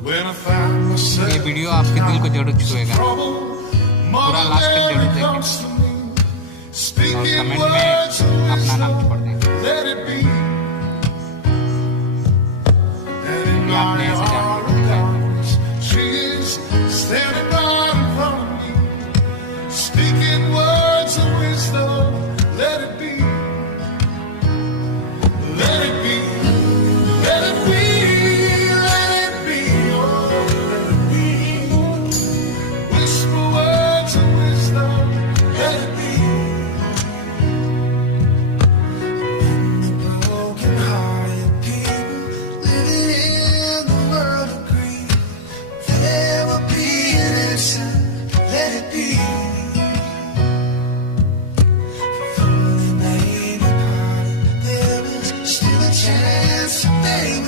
ये वीडियो आपके दिल को जरूर छुएगा, पूरा लास्ट तक जरूर देखें और कमेंट में अपना नाम छोड़ दें यदि आपने ऐसे जानवर को दिखाया।